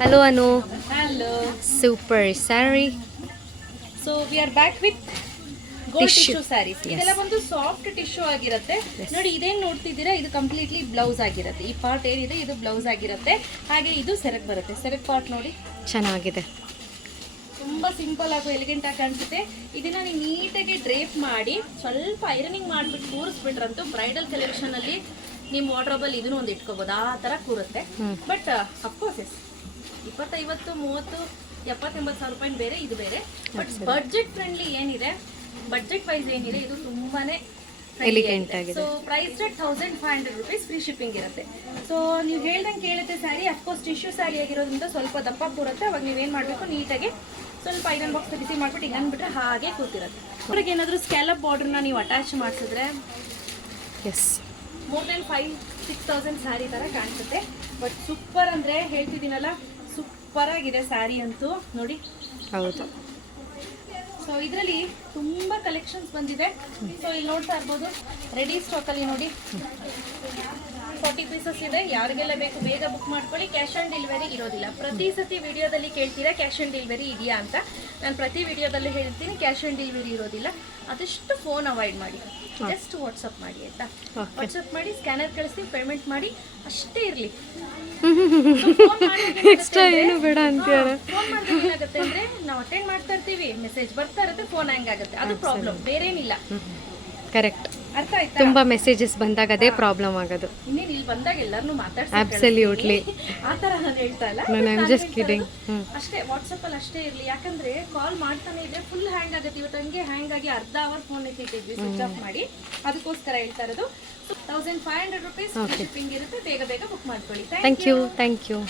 Hello Anu. Hello. Super saree. So we are back with gold Tissue. Tissue sarees. ಇದೆಲ್ಲ ಬಂದು soft tissue ಆಗಿರುತ್ತೆ. ನೋಡಿ ಇದೇನು ನೋಡ್ತಿದ್ದೀರಾ, ಇದು ಕಂಪ್ಲೀಟ್ಲಿ ಬ್ಲೌಸ್ ಆಗಿರುತ್ತೆ. ಈ ಪಾರ್ಟ್ ಏನಿದೆ ಇದು ಬ್ಲೌಸ್ ಆಗಿರುತ್ತೆ. ಹಾಗೆ ಇದು ಸೆರಗ್ ಬರುತ್ತೆ. ಸೆರಗ್ ಪಾರ್ಟ್ ನೋಡಿ ಚೆನ್ನಾಗಿದೆ. ತುಂಬಾ ಸಿಂಪಲ್ ಆಗು ಎಲಿಗೆಂಟ್ ಆಗಿ ಕಾಣಿಸುತ್ತೆ. ಇದನ್ನ ನೀವು ನೀಟಾಗಿ ಡ್ರೇಪ್ ಮಾಡಿ ಸ್ವಲ್ಪ ಐರನಿಂಗ್ ಮಾಡಿಬಿಟ್ಟು ಕೂರಿಸ್ಬಿಟ್ರಂತೂ ಬ್ರೈಡಲ್ ಕಲೆಕ್ಷನ್ ಅಲ್ಲಿ ನಿಮ್ಮ ವಾರ್ಡ್ರೋಬಲ್ಲಿ ಇದನ್ನು ಒಂದು ಇಟ್ಕೋಬಹುದು. ಆ ತರ ಕೂರುತ್ತೆ. ಬಟ್ ಅಫ್ಕೋರ್ಸ್ 20, 50, 30, 70, 80 ಸಾವಿರ ರೂಪಾಯಿ ಬೇರೆ, ಇದು ಬೇರೆ. ಬಟ್ ಬಡ್ಜೆಟ್ ಫ್ರೆಂಡ್ಲಿ ಏನಿದೆ, ಬಡ್ಜೆಟ್ ವೈಸ್ ಏನಿದೆ, ಇದು ತುಂಬಾನೇ ಎಲಿಗೆಂಟ್ ಆಗಿದೆ. So price rate 1500 rupees, free shipping ಇರುತ್ತೆ. ಸೊ ನೀವು ಹೇಳ್ದಂಗೆ ಕೇಳುತ್ತೆ ಸ್ಯಾರಿ. ಅಫ್ಕೋರ್ಸ್ ಟಿಶ್ಯೂ ಸ್ಯಾರಿ ಆಗಿರೋದ್ರಿಂದ ಸ್ವಲ್ಪ ದಪ್ಪ ಕೂರುತ್ತೆ. ಅವಾಗ ನೀವೇನು ಮಾಡಬೇಕು, ನೀಟಾಗಿ ಸ್ವಲ್ಪ ಐರನ್ ಬಾಕ್ಸ್ ಬಿಸಿ ಮಾಡ್ಬಿಟ್ಟು ಈಗ ಅಂದ್ಬಿಟ್ರೆ ಹಾಗೆ ಕೂತಿರುತ್ತೆ. ಅವ್ರಿಗೆ ಏನಾದರೂ ಸ್ಕ್ಯಾಲಪ್ ಬಾರ್ಡ್ರನ್ನ ನೀವು ಅಟ್ಯಾಚ್ ಮಾಡಿಸಿದ್ರೆ ಎಸ್, ಮೋರ್ ದೆನ್ 5,000-6,000 ಸ್ಯಾರಿ ಥರ ಕಾಣಿಸುತ್ತೆ. ಬಟ್ ಸೂಪರ್ ಅಂದರೆ ಹೇಳ್ತಿದ್ದೀನಲ್ಲ, ಸೂಪರ್ ಆಗಿದೆ ಸ್ಯಾರಿ ಅಂತೂ ನೋಡಿ. ಹೌದು. ಸೊ ಇದರಲ್ಲಿ ತುಂಬ ಕಲೆಕ್ಷನ್ಸ್ ಬಂದಿದೆ. ಸೊ ಇಲ್ಲಿ ನೋಡ್ತಾ ಇರ್ಬೋದು, ರೆಡಿ ಸ್ಟಾಕಲ್ಲಿ ನೋಡಿ 40 ಪೀಸಸ್ ಇದೆ. ಯಾರಿಗೆಲ್ಲ ಬೇಕು ಬೇಗ ಬುಕ್ ಮಾಡ್ಕೊಳ್ಳಿ. ಕ್ಯಾಶ್ ಆನ್ ಡೆಲಿವರಿ ಇರೋದಿಲ್ಲ. ಪ್ರತಿ ಸತಿ ವಿಡಿಯೋದಲ್ಲಿ ಕೇಳ್ತೀರಾ ಕ್ಯಾಶ್ ಆನ್ ಡೆಲಿವರಿ ಇದೆಯಾ ಅಂತ. ನಾನು ಪ್ರತಿ ವಿಡಿಯೋದಲ್ಲಿ ಹೇಳ್ತೀನಿ ಕ್ಯಾಶ್ ಆನ್ ಡೆಲಿವರಿ ಇರೋದಿಲ್ಲ. ಆದಷ್ಟು ಫೋನ್ ಅವಾಯ್ಡ್ ಮಾಡಿ, ಜಸ್ಟ್ ವಾಟ್ಸಪ್ ಮಾಡಿ ಆಯ್ತಾ. ವಾಟ್ಸಪ್ ಮಾಡಿ, ಸ್ಕ್ಯಾನರ್ ಕಳಿಸ್ತೀವಿ, ಪೇಮೆಂಟ್ ಮಾಡಿ, ಅಷ್ಟೇ ಇರಲಿ. ಎಕ್ಸ್ಟ್ರಾ ಏನು ಬೇಡ ಅಂತೀರ. ಫೋನ್ ಮಾಡಿದ್ರೆ ಏನಾಗುತ್ತೆ ಅಂದ್ರೆ, ನಾವು ಅಟೆಂಡ್ ಮಾಡ್ತಾ ಇರ್ತೀವಿ, ಮೆಸೇಜ್ ಬರ್ತಾ ಇರುತ್ತೆ, ಫೋನ್ ಹ್ಯಾಂಗ್ ಆಗುತ್ತೆ. ಅದು ಪ್ರಾಬ್ಲಮ್, ಬೇರೇನಿಲ್ಲ. ಕರೆಕ್ಟ್. ಅರ್ಥ ಆಯ್ತಾ? ತುಂಬಾ ಮೆಸೇಜಸ್ ಬಂದಾಗ ಅದೇ ಪ್ರಾಬ್ಲಮ್ ಆಗೋದು. ಇನ್ನೇನು ಇಲ್ಲಿ ಬಂದಾಗ ಎಲ್ಲರನ್ನೂ Absolutely. ಆ ಥರ ನಾನು ಹೇಳ್ತಾ ಇಲ್ಲ. No, I'm just kidding. ಅಷ್ಟೇ ವಾಟ್ಸಪ್ಪಲ್ಲಿ ಅಷ್ಟೇ ಇರಲಿ. ಯಾಕಂದ್ರೆ ಕಾಲ್ ಮಾಡ್ತಾನೆ ಇದ್ರೆ ಫುಲ್ ಹ್ಯಾಂಗ್ ಆಗುತ್ತೆ. ಇವತ್ತು ಹಂಗೆ ಹ್ಯಾಂಗ್ ಆಗಿ ಅರ್ಧ ಅವರ್ ಫೋನ್ ಎತ್ತಿಟ್ಟಿದ್ವಿ ಸ್ವಿಚ್ ಆಫ್ ಮಾಡಿ. ಅದಕ್ಕೋಸ್ಕರ ಹೇಳ್ತಾ ಇರೋದು. 1500 ರುಪೀಸ್ ಶಿಪ್ಪಿಂಗ್ ಇರುತ್ತೆ. ಬೇಗ ಬೇಗ ಬುಕ್ ಮಾಡ್ಕೊಳ್ಳಿ. Thank you.